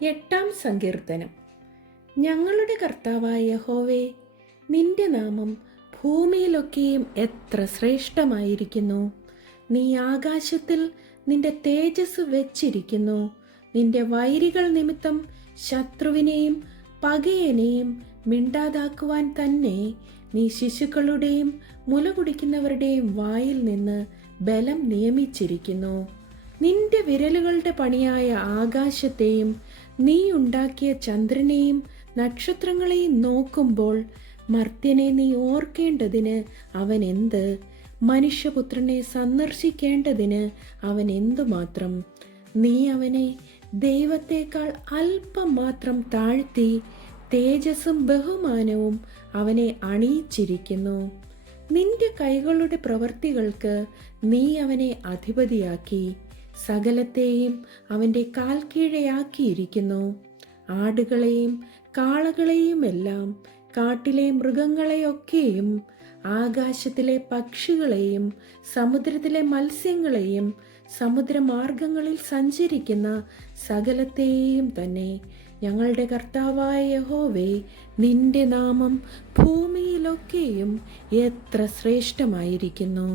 8-ാം സങ്കീർത്തനം. ഞങ്ങളുടെ കർത്താവായ യഹോവേ, നിന്റെ നാമം ഭൂമിയിലൊക്കെയും എത്ര ശ്രേഷ്ഠമായിരിക്കുന്നു. നീ ആകാശത്തിൽ നിന്റെ തേജസ് വെച്ചിരിക്കുന്നു. നിന്റെ വൈരികൾ നിമിത്തം ശത്രുവിനെയും പകയനെയും മിണ്ടാതാക്കുവാൻ തന്നെ നീ ശിശുക്കളുടെയും മുല കുടിക്കുന്നവരുടെയും വായിൽ നിന്ന് ബലം നിയമിച്ചിരിക്കുന്നു. നിന്റെ വിരലുകളുടെ പണിയായ ആകാശത്തെയും നീ ഉണ്ടാക്കിയ ചന്ദ്രനെയും നക്ഷത്രങ്ങളെയും നോക്കുമ്പോൾ മർത്യനെ നീ ഓർക്കേണ്ടതിന് അവൻ എന്ത്? മനുഷ്യപുത്രനെ സന്ദർശിക്കേണ്ടതിന് അവൻ എന്തുമാത്രം? നീ അവനെ ദൈവത്തേക്കാൾ അല്പം മാത്രം താഴ്ത്തി തേജസ്സും ബഹുമാനവും അവനെ അണിയിച്ചിരിക്കുന്നു. നിന്റെ കൈകളുടെ പ്രവൃത്തികൾക്ക് നീ അവനെ അധിപതിയാക്കി സകലത്തെയും അവൻ്റെ കാൽ കീഴെയാക്കിയിരിക്കുന്നു. ആടുകളെയും കാളകളെയും എല്ലാം, കാട്ടിലെ മൃഗങ്ങളെയൊക്കെയും, ആകാശത്തിലെ പക്ഷികളെയും സമുദ്രത്തിലെ മത്സ്യങ്ങളെയും സമുദ്രമാർഗങ്ങളിൽ സഞ്ചരിക്കുന്ന സകലത്തെയും തന്നെ. ഞങ്ങളുടെ കർത്താവായ യഹോവേ, നിന്റെ നാമം ഭൂമിയിലൊക്കെയും എത്ര ശ്രേഷ്ഠമായിരിക്കുന്നു.